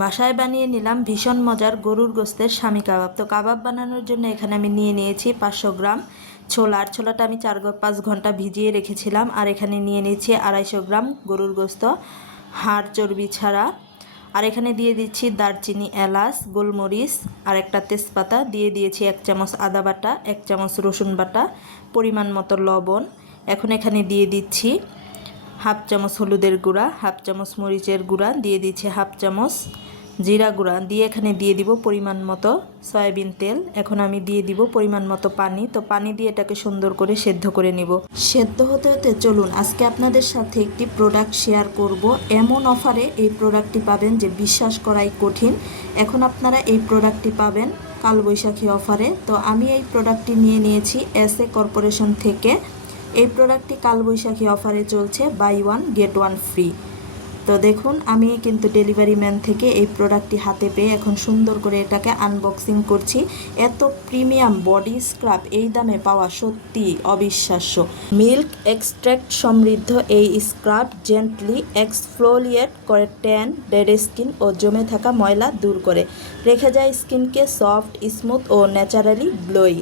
বাসায় বানিয়ে নিলাম ভীষণ মজার গরুর গোশতের স্বামী কাবাব। তো কাবাব বানানোর জন্য এখানে আমি নিয়ে নিয়েছি 500 গ্রাম ছোলাটা আমি 4-5 ঘন্টা ভিজিয়ে রেখেছিলাম। আর এখানে নিয়ে নিয়েছি 250 গ্রাম গরুর গোশত হাড় চর্বি ছাড়া। আর এখানে দিয়ে দিচ্ছি দারচিনি, এলাচ, গোলমরিচ আর একটা তেজপাতা, দিয়ে দিয়েছি 1 চামচ আদা বাটা, 1 চামচ রসুন বাটা, পরিমাণ মতো লবণ। এখন এখানে দিয়ে দিচ্ছি হাফ চামচ হলুদের গুঁড়া, হাফ চামচ মরিচের গুঁড়া, দিয়ে দিচ্ছি হাফ চামচ জিরা গুঁড়া, দিয়ে এখানে দিয়ে দিব পরিমাণ মতো সয়াবিন তেল। এখন আমি দিয়ে দিব পরিমাণ মতো পানি। তো পানি দিয়ে এটাকে সুন্দর করে সেদ্ধ করে নিব। সেদ্ধ হতে হতে চলুন আজকে আপনাদের সাথে একটি প্রোডাক্ট শেয়ার করব। এমন অফারে এই প্রোডাক্টটি পাবেন যে বিশ্বাস করাই কঠিন। এখন আপনারা এই প্রোডাক্টটি পাবেন কালবৈশাখী অফারে। তো আমি এই প্রোডাক্টটি নিয়ে নিয়েছি এসএ কর্পোরেশন থেকে। এই প্রোডাক্টটি কালবৈশাখী অফারে চলছে, buy one get one free. তো দেখুন আমি কিন্তু ডেলিভারি ম্যান থেকে এই প্রোডাক্টটি হাতে পেয়ে এখন সুন্দর করে এটাকে আনবক্সিং করছি। এত প্রিমিয়াম বডি স্ক্রাব এই দামে পাওয়া সত্যি অবিশ্বাস্য। মিল্ক এক্সট্র্যাক্ট সমৃদ্ধ এই স্ক্রাব জেন্টলি এক্সফোলিয়েট করে ট্যান, ডেড স্কিন ও জমে থাকা ময়লা দূর করে, রেখে যায় স্কিনকে সফট, স্মুথ ও ন্যাচারালি গ্লোই।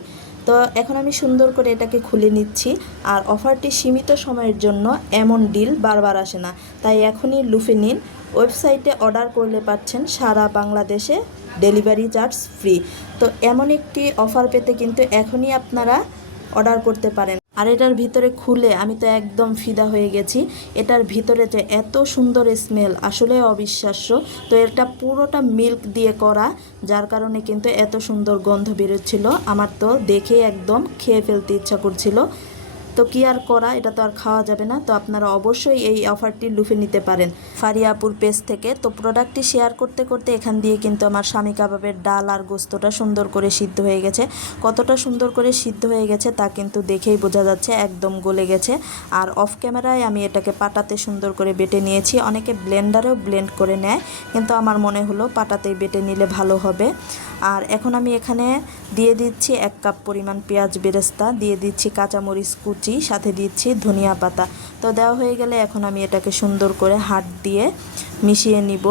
তো এখন আমি সুন্দর করে এটাকে খুলে নিচ্ছি। আর অফারটি সীমিত সময়ের জন্য, এমন ডিল বারবার আসে না, তাই এখনই লুফে নিন। ওয়েবসাইটে অর্ডার করলে পাচ্ছেন সারা বাংলাদেশে ডেলিভারি চার্জ ফ্রি। তো এমন একটি অফার পেতে কিন্তু এখনই আপনারা অর্ডার করতে পারেন। আর এটার ভিতরে খুলে আমি তো একদম ফিদা হয়ে গেছি। এটার ভিতরে যে এত সুন্দর স্মেল আসলে অবিশ্বাস্য। তো এটা পুরোটা মিল্ক দিয়ে করা, যার কারণে কিন্তু এত সুন্দর গন্ধ বেরোচ্ছিল। আমার তো দেখে একদম খেয়ে ফেলতে ইচ্ছা করছিল। তো কি আর করা, এটা তো আর খাওয়া যাবে না। তো আপনারা অবশ্যই এই অফারটি লুফে নিতে পারেন ফারিয়াপুর পেজ থেকে। তো প্রোডাক্টটি শেয়ার করতে করতে এখান দিয়ে কিন্তু আমার স্বামী কাবাবের ডাল আর গোস্তটা সুন্দর করে সিদ্ধ হয়ে গেছে। কতটা সুন্দর করে সিদ্ধ হয়ে গেছে তা কিন্তু দেখেই বোঝা যাচ্ছে, একদম গলে গেছে। আর অফ ক্যামেরায় আমি এটাকে পাটাতে সুন্দর করে বেটে নিয়েছি। অনেকে ব্লেন্ডারেও ব্লেন্ড করে নেয়, কিন্তু আমার মনে হলো পাটাতেই বেটে নিলে ভালো হবে। আর এখন আমি এখানে দিয়ে দিচ্ছি 1 কাপ পরিমাণ পেঁয়াজ বেরেস্তা, দিয়ে দিচ্ছি কাঁচামরিচ কুচি, সাথে দিচ্ছি ধনিয়া পাতা। তো দেওয়া হয়ে গেলে এখন আমি এটাকে সুন্দর করে হাত দিয়ে মিশিয়ে নিব।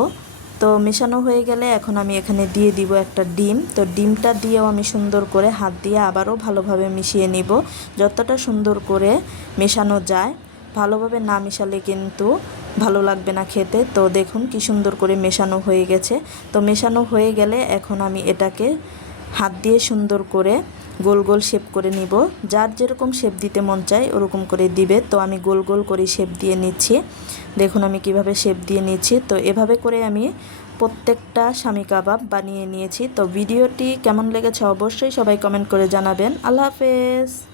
তো মেশানো হয়ে গেলে এখন আমি এখানে দিয়ে দিব একটা ডিম। তো ডিমটা দিয়েও আমি সুন্দর করে হাত দিয়ে আবারও ভালোভাবে মিশিয়ে নিব, যতটা সুন্দর করে মেশানো যায়। ভালোভাবে না মেশালে কিন্তু ভালো লাগবে না খেতে। তো দেখুন কি সুন্দর করে মেশানো হয়ে গেছে। তো মেশানো হয়ে গেলে এখন আমি এটাকে হাত দিয়ে সুন্দর করে গোল গোল শেপ করে নিব। যার যেরকম শেপ দিতে মন চায় ওরকম করে দিবে। তো আমি গোল গোল করে শেপ দিয়ে নিচ্ছি। দেখুন আমি কিভাবে শেপ দিয়ে নিচ্ছি। তো এভাবে করে আমি প্রত্যেকটা স্বামী কাবাব বানিয়ে নিয়েছি। তো ভিডিওটি কেমন লেগেছে অবশ্যই সবাই কমেন্ট করে জানাবেন। আল্লাহ হাফেজ।